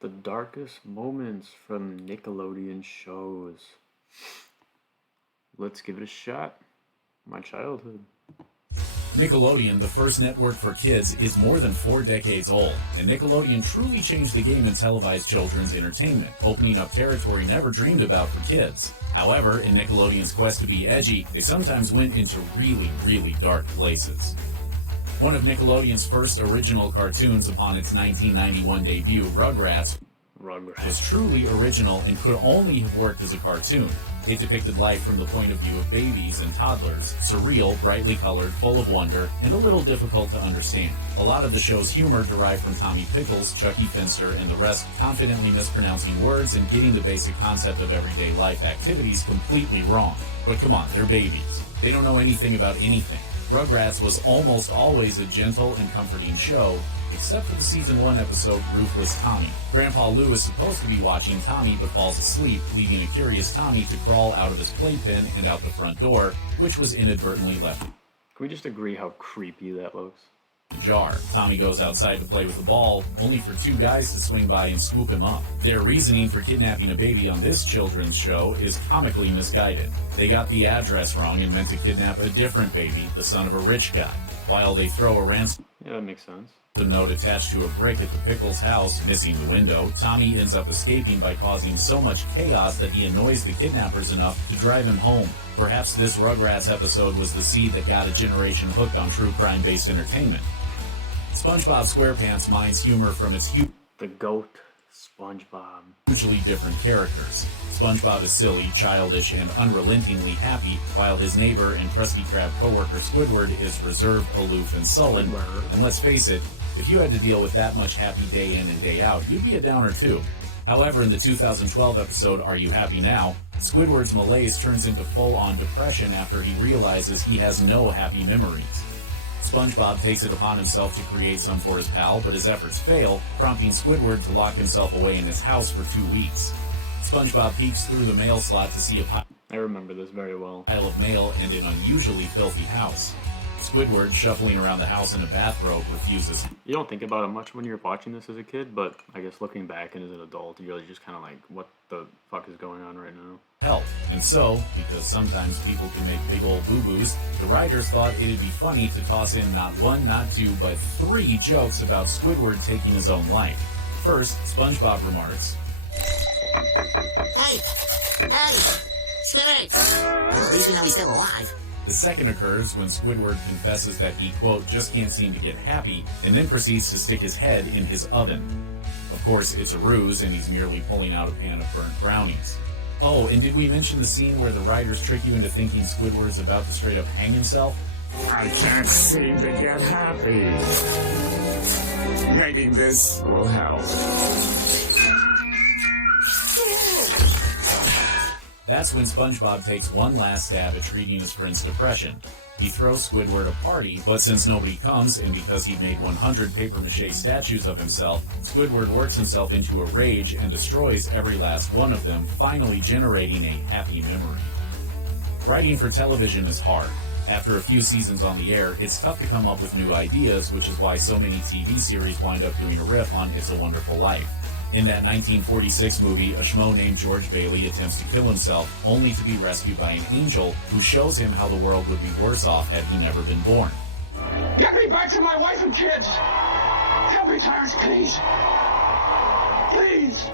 The darkest moments from Nickelodeon shows. Let's give it a shot. My childhood. Nickelodeon, the first network for kids, is more than 4 decades old, and Nickelodeon truly changed the game in televised children's entertainment, opening up territory never dreamed about for kids. However, in Nickelodeon's quest to be edgy, they sometimes went into really dark places. One of Nickelodeon's first original cartoons upon its 1991 debut, Rugrats, was truly original and could only have worked as a cartoon. It depicted life from the point of view of babies and toddlers, surreal, brightly colored, full of wonder, and a little difficult to understand. A lot of the show's humor derived from Tommy Pickles, Chucky Finster, and the rest confidently mispronouncing words and getting the basic concept of everyday life activities completely wrong. But come on, they're babies. They don't know anything about anything. Rugrats was almost always a gentle and comforting show, except for the season 1 episode, Ruthless Tommy. Grandpa Lou is supposed to be watching Tommy but falls asleep, leaving a curious Tommy to crawl out of his playpen and out the front door, which was inadvertently left Can we just agree how creepy that looks? ajar. Tommy goes outside to play with the ball, only for 2 guys to swing by and swoop him up. Their reasoning for kidnapping a baby on this children's show is comically misguided. They got the address wrong and meant to kidnap a different baby, the son of a rich guy. While they throw a ransom Yeah, that makes sense. note attached to a brick at the Pickles house, missing the window, Tommy ends up escaping by causing so much chaos that he annoys the kidnappers enough to drive him home. Perhaps this Rugrats episode was the seed that got a generation hooked on true crime-based entertainment. SpongeBob SquarePants mines humor from its The goat, SpongeBob. hugely different characters. SpongeBob is silly, childish, and unrelentingly happy, while his neighbor and Krusty Krab coworker Squidward is reserved, aloof, and sullen. And let's face it, if you had to deal with that much happy day in and day out, you'd be a downer too. However, in the 2012 episode Are You Happy Now?, Squidward's malaise turns into full-on depression after he realizes he has no happy memories. SpongeBob takes it upon himself to create some for his pal, but his efforts fail, prompting Squidward to lock himself away in his house for 2 weeks. SpongeBob peeks through the mail slot to see a I remember this very well. pile of mail and an unusually filthy house. Squidward, shuffling around the house in a bathrobe, refuses You don't think about it much when you're watching this as a kid, but I guess looking back and as an adult, you're just kind of like, what the fuck is going on right now? help. And so, because sometimes people can make big old boo-boos, the writers thought it'd be funny to toss in not 1, not 2, but 3 jokes about Squidward taking his own life. First, SpongeBob remarks, Hey! Squidward! Well, at least we know he's still alive. The second occurs when Squidward confesses that he, quote, just can't seem to get happy, and then proceeds to stick his head in his oven. Of course, it's a ruse, and he's merely pulling out a pan of burnt brownies. Oh, and did we mention the scene where the writers trick you into thinking Squidward's about to straight up hang himself? I can't seem to get happy. Maybe this will help. That's when SpongeBob takes one last stab at treating his friend's depression. He throws Squidward a party, but since nobody comes, and because he'd made 100 papier-mâché statues of himself, Squidward works himself into a rage and destroys every last one of them, finally generating a happy memory. Writing for television is hard. After a few seasons on the air, it's tough to come up with new ideas, which is why so many TV series wind up doing a riff on It's a Wonderful Life. In that 1946 movie, a schmo named George Bailey attempts to kill himself, only to be rescued by an angel who shows him how the world would be worse off had he never been born. Get me back to my wife and kids! Help me, Clarence, please! Please!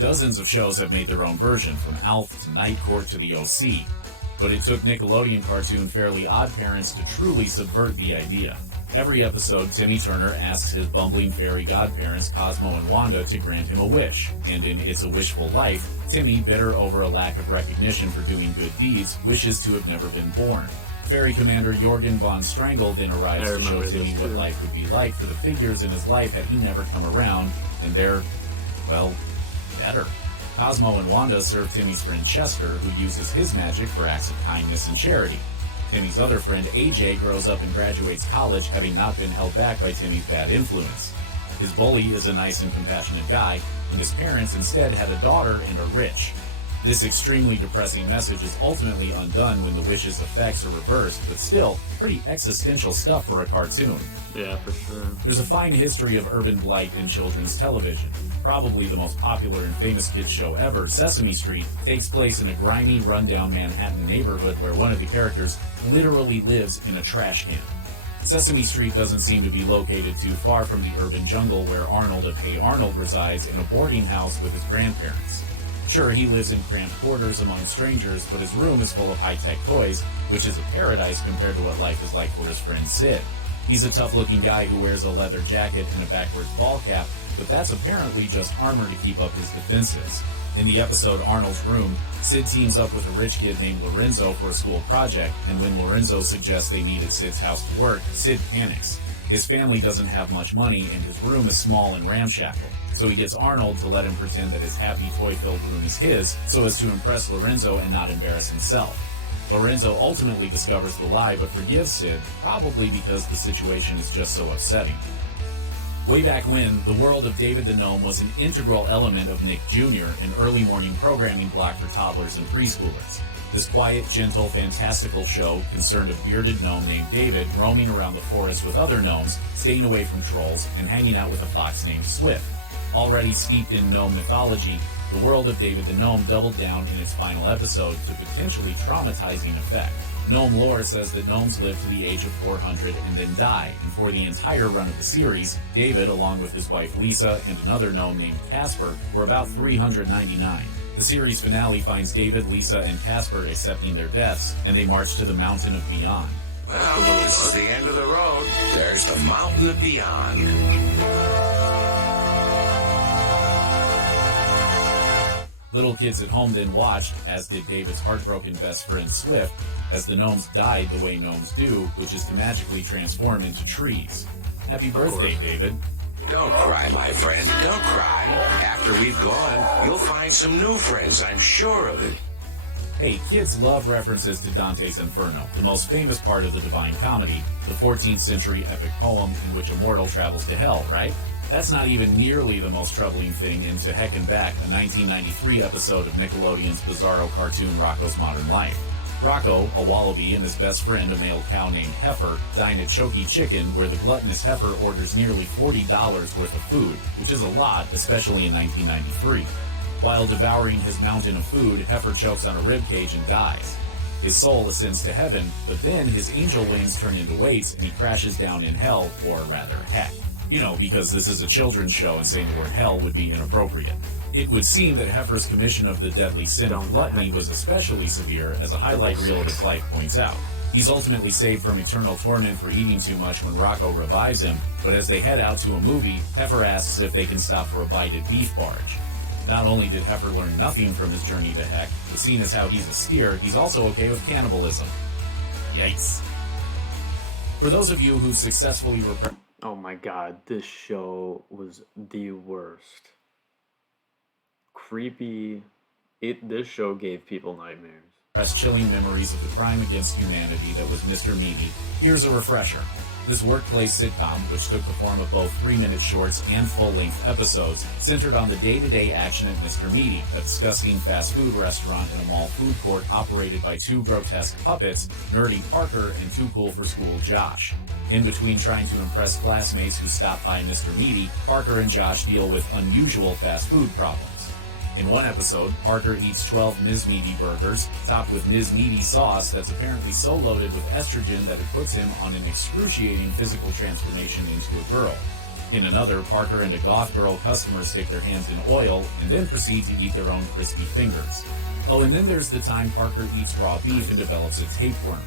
Dozens of shows have made their own version, from Alf to Night Court to the OC. But it took Nickelodeon cartoon Fairly Odd Parents to truly subvert the idea. Every episode, Timmy Turner asks his bumbling fairy godparents Cosmo and Wanda to grant him a wish, and in It's a Wishful Life, Timmy, bitter over a lack of recognition for doing good deeds, wishes to have never been born. Fairy Commander Jorgen von Strangle then arrives to show Timmy what life would be like for the figures in his life had he never come around, and they're, well, better. Cosmo and Wanda serve Timmy's friend Chester, who uses his magic for acts of kindness and charity. Timmy's other friend, AJ, grows up and graduates college, having not been held back by Timmy's bad influence. His bully is a nice and compassionate guy, and his parents instead had a daughter and are rich. This extremely depressing message is ultimately undone when the wish's effects are reversed, but still, pretty existential stuff for a cartoon. Yeah, for sure. There's a fine history of urban blight in children's television. Probably the most popular and famous kids show ever, Sesame Street, takes place in a grimy, rundown Manhattan neighborhood where one of the characters literally lives in a trash can. Sesame Street doesn't seem to be located too far from the urban jungle where Arnold of Hey Arnold resides in a boarding house with his grandparents. Sure, he lives in cramped quarters among strangers, but his room is full of high-tech toys, which is a paradise compared to what life is like for his friend Sid. He's a tough-looking guy who wears a leather jacket and a backwards ball cap, but that's apparently just armor to keep up his defenses. In the episode Arnold's Room, Sid teams up with a rich kid named Lorenzo for a school project, and when Lorenzo suggests they meet at Sid's house to work, Sid panics. His family doesn't have much money, and his room is small and ramshackle. So he gets Arnold to let him pretend that his happy toy-filled room is his, so as to impress Lorenzo and not embarrass himself. Lorenzo ultimately discovers the lie, but forgives Sid, probably because the situation is just so upsetting. Way back when, the world of David the Gnome was an integral element of Nick Jr., an early morning programming block for toddlers and preschoolers. This quiet, gentle, fantastical show concerned a bearded gnome named David roaming around the forest with other gnomes, staying away from trolls, and hanging out with a fox named Swift. Already steeped in gnome mythology, the world of David the Gnome doubled down in its final episode to potentially traumatizing effect. Gnome lore says that gnomes live to the age of 400 and then die, and for the entire run of the series, David, along with his wife Lisa and another gnome named Casper, were about 399. The series finale finds David, Lisa, and Casper accepting their deaths, and they march to the Mountain of Beyond. Well, this is the end of the road. There's the Mountain of Beyond. Little kids at home then watched, as did David's heartbroken best friend Swift, as the gnomes died the way gnomes do, which is to magically transform into trees. Happy birthday, David. Don't cry, my friend. Don't cry. After we've gone, you'll find some new friends, I'm sure of it. Hey, kids love references to Dante's Inferno, the most famous part of the Divine Comedy, the 14th century epic poem in which a mortal travels to hell, right? That's not even nearly the most troubling thing in To Heck and Back, a 1993 episode of Nickelodeon's bizarro cartoon Rocko's Modern Life. Rocko, a wallaby, and his best friend, a male cow named Heifer, dine at Choky Chicken, where the gluttonous Heifer orders nearly $40 worth of food, which is a lot, especially in 1993. While devouring his mountain of food, Heifer chokes on a ribcage and dies. His soul ascends to heaven, but then his angel wings turn into weights and he crashes down in hell, or rather heck. You know, because this is a children's show and saying the word hell would be inappropriate. It would seem that Heifer's commission of the deadly sin of gluttony was especially severe, as a highlight reel of his life points out. He's ultimately saved from eternal torment for eating too much when Rocko revives him, but as they head out to a movie, Heifer asks if they can stop for a bite at Beef Barge. Not only did Heifer learn nothing from his journey to heck, but seeing as how he's a steer, he's also okay with cannibalism. Yikes. For those of you who've successfully Oh my god, this show was the worst. Creepy. This show gave people nightmares. repressed chilling memories of the crime against humanity that was Mr. Meaty, here's a refresher. This workplace sitcom, which took the form of both 3-minute shorts and full-length episodes, centered on the day-to-day action at Mr. Meaty, a disgusting fast food restaurant in a mall food court operated by two grotesque puppets, Nerdy Parker and Too Cool for School Josh. In between trying to impress classmates who stop by Mr. Meaty, Parker and Josh deal with unusual fast food problems. In one episode, Parker eats 12 Ms. Meaty burgers, topped with Ms. Meaty sauce that's apparently so loaded with estrogen that it puts him on an excruciating physical transformation into a girl. In another, Parker and a goth girl customer stick their hands in oil and then proceed to eat their own crispy fingers. Oh, and then there's the time Parker eats raw beef and develops a tapeworm.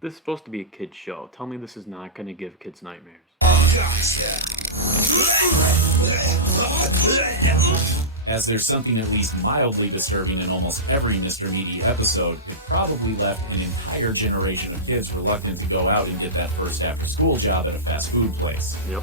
This is supposed to be a kid's show. Tell me this is not going to give kids nightmares. As there's something at least mildly disturbing in almost every Mr. Meaty episode, it probably left an entire generation of kids reluctant to go out and get that first after-school job at a fast food place. Yep.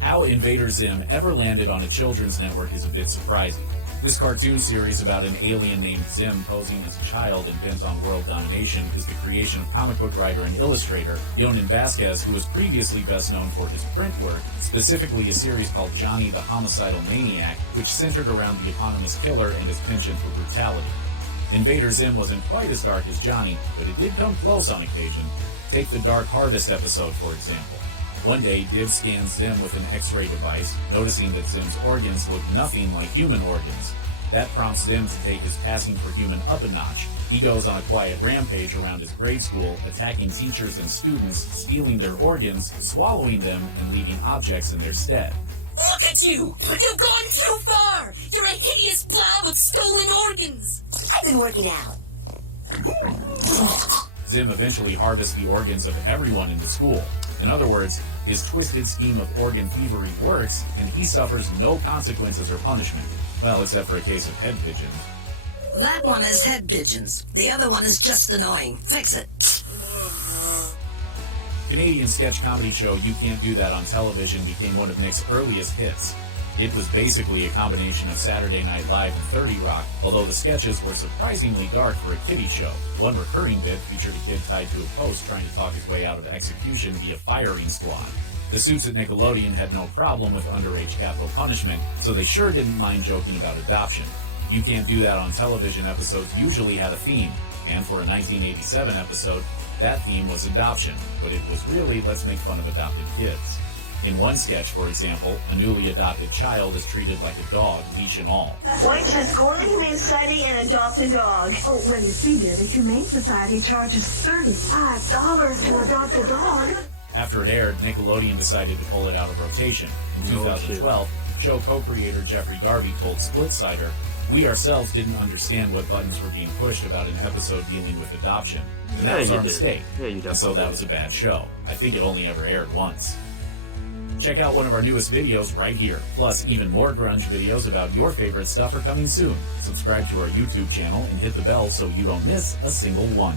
How Invader Zim ever landed on a children's network is a bit surprising. This cartoon series about an alien named Zim posing as a child and bent on world domination is the creation of comic book writer and illustrator Yonan Vasquez, who was previously best known for his print work, specifically a series called Johnny the Homicidal Maniac, which centered around the eponymous killer and his penchant for brutality. Invader Zim wasn't quite as dark as Johnny, but it did come close on occasion. Take the Dark Harvest episode, for example. One day, Div scans Zim with an X-ray device, noticing that Zim's organs look nothing like human organs. That prompts Zim to take his passing for human up a notch. He goes on a quiet rampage around his grade school, attacking teachers and students, stealing their organs, swallowing them, and leaving objects in their stead. Look at you! You've gone too far! You're a hideous blob of stolen organs! I've been working out. Zim eventually harvests the organs of everyone in the school. In other words, his twisted scheme of organ thievery works, and he suffers no consequences or punishment. Well, except for a case of head pigeons. That one is head pigeons. The other one is just annoying. Fix it. Canadian sketch comedy show You Can't Do That on Television became one of Nick's earliest hits. It was basically a combination of Saturday Night Live and 30 Rock, although the sketches were surprisingly dark for a kiddie show. One recurring bit featured a kid tied to a post trying to talk his way out of execution via firing squad. The suits at Nickelodeon had no problem with underage capital punishment, so they sure didn't mind joking about adoption. You Can't Do That on Television episodes usually had a theme, and for a 1987 episode, that theme was adoption, but it was really let's make fun of adopted kids. In one sketch, for example, a newly adopted child is treated like a dog, leash and all. Why just go to the Humane Society and adopt a dog? Oh, well, you see, dear, the Humane Society charges $35 to adopt a dog. After it aired, Nickelodeon decided to pull it out of rotation. In 2012, show co-creator Jeffrey Darby told Splitsider, "We ourselves didn't understand what buttons were being pushed about an episode dealing with adoption. And that was our mistake. And so that was a bad show. I think it only ever aired once." Check out one of our newest videos right here. Plus, even more grunge videos about your favorite stuff are coming soon. Subscribe to our YouTube channel and hit the bell so you don't miss a single one.